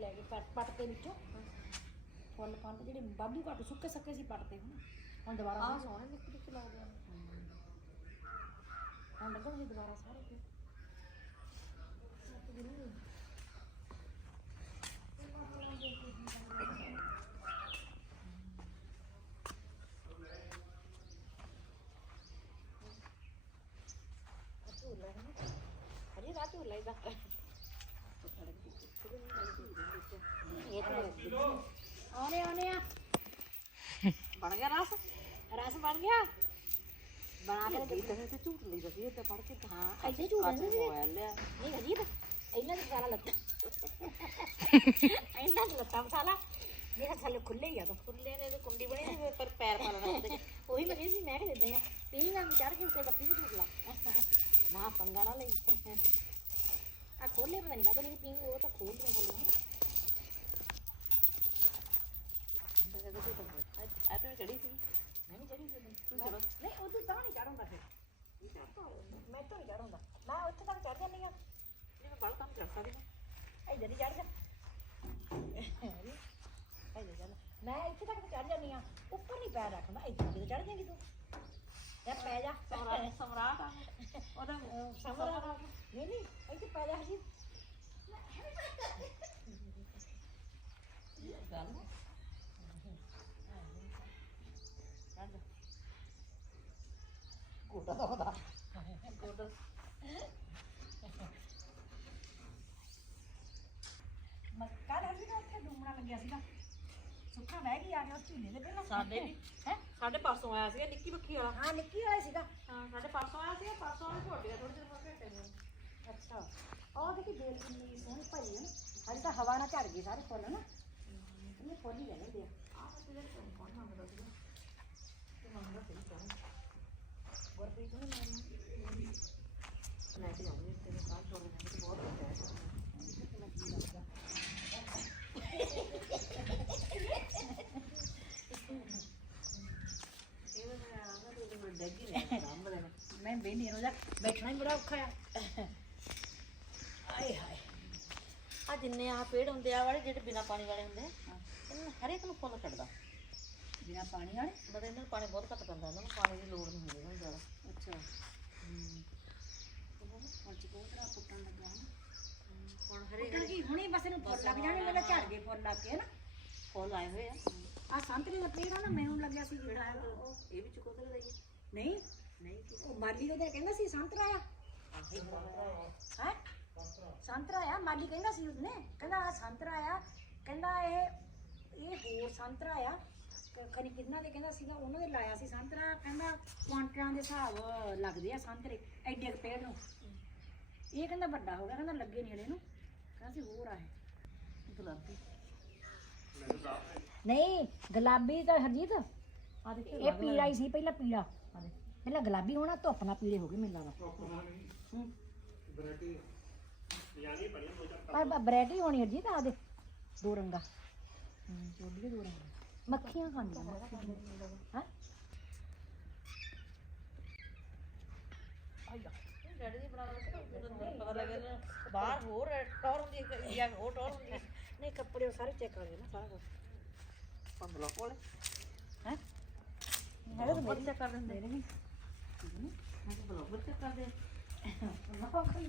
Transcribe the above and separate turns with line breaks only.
ਲੈ ਗਏ ਪੱਟ- ਪੱਟ ਤੇ ਵਿੱਚੋਂ। ਫੁੱਲ ਫੰਦ ਜਿਹੜੇ ਵਾਧੂ ਘੱਟ ਸੁੱਕੇ ਸੱਕੇ ਸੀ ਪੱਟਦੇ ਹੁਣ ਹੁਣ ਦੁਬਾਰਾ ਉਹੀ-
ਸੋਹਣੇ ਨਿੱਕੇ ਨਿੱਕੇ ਲੱਗਦੇ ਆ।
ਹੁਣ ਲੱਗਣ ਸੀ ਦੁਬਾਰਾ ਸਾਰੇ ਫਿਰ। ਅਰੇ ਰਾਤ ਹੋ ਲਾਈਦਾ ਇਹ ਤਾਂ ਆਉਣੇ ਆਉਣੇ ਆ
ਬਣ ਗਿਆ ਰਸ
ਰਸ ਬਣ ਗਿਆ ਬਣਾ ਕੇ
ਇਹ ਤੇ ਝੂਠ ਲਈ ਦਸੀ ਤੇ ਪੜ ਕੇ
ਹਾਂ ਐਸੇ ਝੂਠ ਨਹੀਂ ਨਹੀਂ ਹਜੀਤ ਇਹਨਾਂ ਦਾ ਸਾਰਾ ਲੱਤਾ ਇਹਨਾਂ ਦਾ ਲੱਤਾ ਮਸਾਲਾ ਮੇਰਾ ਥੱਲੇ ਖੁੱਲੇ ਹੀ ਆ ਤਾਂ
ਖੁੱਲੇ ਨੇ ਤੇ ਕੁੰਡੀ ਬਣੀ ਹੋਈ ਪਰ ਪੈਰ ਪਾ ਲੈਣਾ ਉਹਦੇ
ਉਹੀ ਮੈਂ ਕਹਿੰਦੀ ਸੀ ਮੈਂ ਕਿ ਦਿੰਦੇ ਆ ਪੀਣੀ ਨਾਲ ਚੜ ਕੇ ਉੱਤੇ ਬੱਤੀ ਵੀ ਝੂਠ ਲਾ ਨਾ ਪੰਗਾ ਨਾ ਲਈ ਆ ਖੋਲੇ ਪਤਾ ਨਹੀਂ ਕਦੋਂ ਨਹੀਂ ਪੀਣੀ ਉਹ ਤਾਂ ਖੋਲ ਦੀਆਂ ਖੋਲੀਆਂ
ਅੰਦਰ ਕਦੇ ਝੂਠ ਨਹੀਂ ਆ ਤੇ ਚੜੀ ਸੀ?
ਮੈਂ ਵੀ ਚੜੀ ਸੀ। ਮੈਂ- ਨਹੀਂ ਉਦੋਂ ਤਾਂ ਨਹੀਂ ਚੜਾਉਂਦਾ ਫਿਰ। ਮੈਂ ਤਾਂ ਨਹੀਂ ਚੜਾਉਂਦਾ ਮੈਂ ਉੱਥੇ ਤੱਕ ਚੜ ਜਾਂਦੀ ਆ
ਮੈਂ ਬੜਾ ਕੰਮ ਕਰ ਸਕਦੀ ਹਾਂ
ਇੱਧਰ ਹੀ ਚੜ ਜਾ ਇੱਧਰ ਚੱਲ ਮੈਂ ਇੱਥੇ ਤੱਕ ਚੜ ਜਾਂਦੀ ਆ ਉੱਪਰ ਨਹੀਂ ਪੈਰ ਰੱਖਦਾ। ਇੱਧਰ ਕਿਤੇ ਚੜ ਜਾਏਗੀ ਤੂੰ। ਯਾ ਪੈ ਜਾ।
ਸਮਰਾਟ ਆ। ਉਹਦਾ
ਸਮਰਾ ਨਹੀਂ ਨਹੀਂ ਪੈ ਜਾ ਜੀ
ਗੱਲ
ਕੋਟਾ ਦਾ ਪਤਾ
ਗੋਡਾ
ਕੱਲ ਅਸੀਂ ਨਾ ਉੱਥੇ ਡੂਮਣਾ ਲੱਗਿਆ ਸੀਗਾ ਸੁੱਖਾ ਬਹਿ ਗਈ ਆ ਉਸ ਝੂਲੇ ਦੇ ਪਹਿਲਾਂ
ਸਾਡੇ ਵੀ।
ਹੈ?
ਸਾਡੇ ਪਾਸੋਂ ਆਇਆ ਸੀਗਾ ਨਿੱਕੀ ਬੱਕੀ ਵਾਲਾ।
ਹਾਂ ਨਿੱਕੀ ਹੋਇਆ ਸੀਗਾ।
ਹਾਂ ਸਾਡੇ ਪਾਸੋਂ ਆਇਆ ਸੀਗਾ ਪਾਸੋਂ ਉਹਨੇ ਛੋਟ ਗਿਆ ਥੋੜੇ ਜਿਹਾ ਘੱਟੇ ਨੂੰ
ਅੱਛਾ ਉਹ ਦੇਖੀ ਬੇਲ ਕਿੰਨੀ ਸੋਹਣੀ ਭਾਈ ਹੈ ਨਾ ਹਜੇ ਤਾਂ ਹਵਾ ਨਾਲ ਝੜ ਗਈ ਸਾਰੇ ਫੁੱਲ ਨਾ ਇਹ ਫੁੱਲ ਹੀ ਰਹਿੰਦੇ ਆ
ਆਹ ਤੇ ਜਿਹੜੇ ਕੌਣ ਮੰਗਦਾ ਸੀਗਾ ਤੇ ਜਿੰਨੇ ਆ ਪੇੜ ਹੁੰਦੇ ਆ ਵਾਲੇ ਜਿਹੜੇ ਬਿਨਾ ਪਾਣੀ ਵਾਲੇ ਹੁੰਦੇ ਇਹਨਾਂ ਨੂੰ ਹਰੇਕ ਨੂੰ ਫੁੱਲ ਕੱਢਦਾ।
ਬਿਨਾ ਪਾਣੀ ਵਾਲੇ?
ਬਟ ਇਹਨਾਂ ਨੂੰ ਪਾਣੀ ਬਹੁਤ ਘੱਟ ਪੈਂਦਾ ਇਹਨਾਂ ਨੂੰ ਪਾਣੀ ਦੀ ਲੋੜ ਨਹੀਂ ਹੁੰਦੀ ਇਹਨਾਂ ਨੂੰ ਜ਼ਿਆਦਾ।
ਅੱਛਾ। ਅੱਜ ਕੋਤਰਾ ਪੁੱਟਣ ਲੱਗਿਆ
ਹੁਣ ਹਰੇਕ
ਪੁੱਟਣ ਕੀ? ਹੁਣੇ ਬਸ ਇਹਨੂੰ ਫੁੱਲ ਲੱਗ ਜਾਣੇ ਮੇਰਾ ਝੜ ਗਏ ਫੁੱਲ ਲੱਗ ਕੇ ਨਾ
ਫੁੱਲ ਆਏ ਹੋਏ ਆ।
ਆ ਸੰਤਰੇ ਦਾ ਪੇੜ ਆ ਨਾ ਮੈਨੂੰ ਲੱਗਿਆ ਸੀ ਜਿਹੜਾ
ਉਹ ਇਹ ਵੀ ਦਾ ਹੀ ਆ।
ਨਹੀਂ?
ਨਹੀਂ
ਉਹ ਮਾਲੀ ਉਹਦੇ ਕਹਿੰਦਾ ਸੀ ਸੰਤਰਾ ਆ ਹੈ? ਸੰਤਰਾ ਆ ਮਾਲੀ ਕਹਿੰਦਾ ਸੀ ਉਹਨੇ ਕਹਿੰਦਾ ਆ ਸੰਤਰਾ ਆ। ਕਹਿੰਦਾ ਇਹ ਇਹ ਹੋਰ ਸੰਤਰਾ ਆ। ਕ- ਖਨੀ ਕਿੰਨਾ ਦੇ ਕਹਿੰਦਾ ਸੀਗਾ ਉਹਨਾਂ ਦੇ ਲਾਇਆ ਸੀ ਸੰਤਰਾ। ਕਹਿੰਦਾ ਕੁਆਂਟਲਾਂ ਦੇ ਹਿਸਾਬ ਲੱਗਦੇ ਆ ਸੰਤਰੇ ਐਡੇ ਕੁ ਪੇੜ ਨੂੰ। ਇਹ ਕਹਿੰਦਾ ਵੱਡਾ ਹੋ ਗਿਆ ਕਹਿੰਦਾ ਲੱਗੇ ਨੇੜੇ ਨੂੰ ਕਹਿੰਦਾ ਸੀ ਹੋਰ ਆ ਇਹ।
ਗੁਲਾਬੀ।
ਨਹੀਂ ਗੁਲਾਬੀ ਤਾਂ ਹਰਜੀਤ
ਆ ਦੇਖੋ
ਇਹ ਪੀਲਾ ਹੀ ਸੀ ਪਹਿਲਾਂ ਪੀਲਾ। ਪਹਿਲਾਂ ਗੁਲਾਬੀ ਹੋਣਾ ਧੁੱਪ ਨਾਲ ਪੀਲੇ ਹੋ ਗਏ ਮੈਨੂੰ ਲੱਗਦਾ। ਹੂੰ। ਪਰ ਵੈਰਾਈਟੀ ਹੋਣੀ ਹਰਜੀਤ ਆ ਦੇ ਦੋ ਰੰਗਾ। ਹੂੰ ਚੋਡੀ ਦੋ ਰੰਗਾ। ਮੱਖੀਆਂ ਖਾਂਦੀਆਂ ਹਾਂ?
ਡੈਡੀ ਦੀ ਬਣਾ ਲਓ ਪਤਾ ਲੱਗੇ ਨਾ ਬਾਹਰ ਹੋਰ ਟੌਰ ਹੁੰਦੀ ਹੈ ਜਾਂ ਹੋਰ ਟੌਰ ਹੁੰਦੀ ਹੈ।
ਨਹੀਂ ਕੱਪੜੇ ਸਾਰੇ ਚੈੱਕ ਕਰ ਨਾ ਸਾਰਾ। ਕੁਝ
ਪੰਦ ਲੋ ਕੋਲੇ
ਹੈ? ਹੈਗਾ ਤਾਂ
ਬੱਚਾ ਕਰ ਦਿੰਦੇ ਨੇ ਹਾਂ ਬਲੌਗਰ ਤੇ ਕਰਦੇ
ਨਾ ਕੋਈ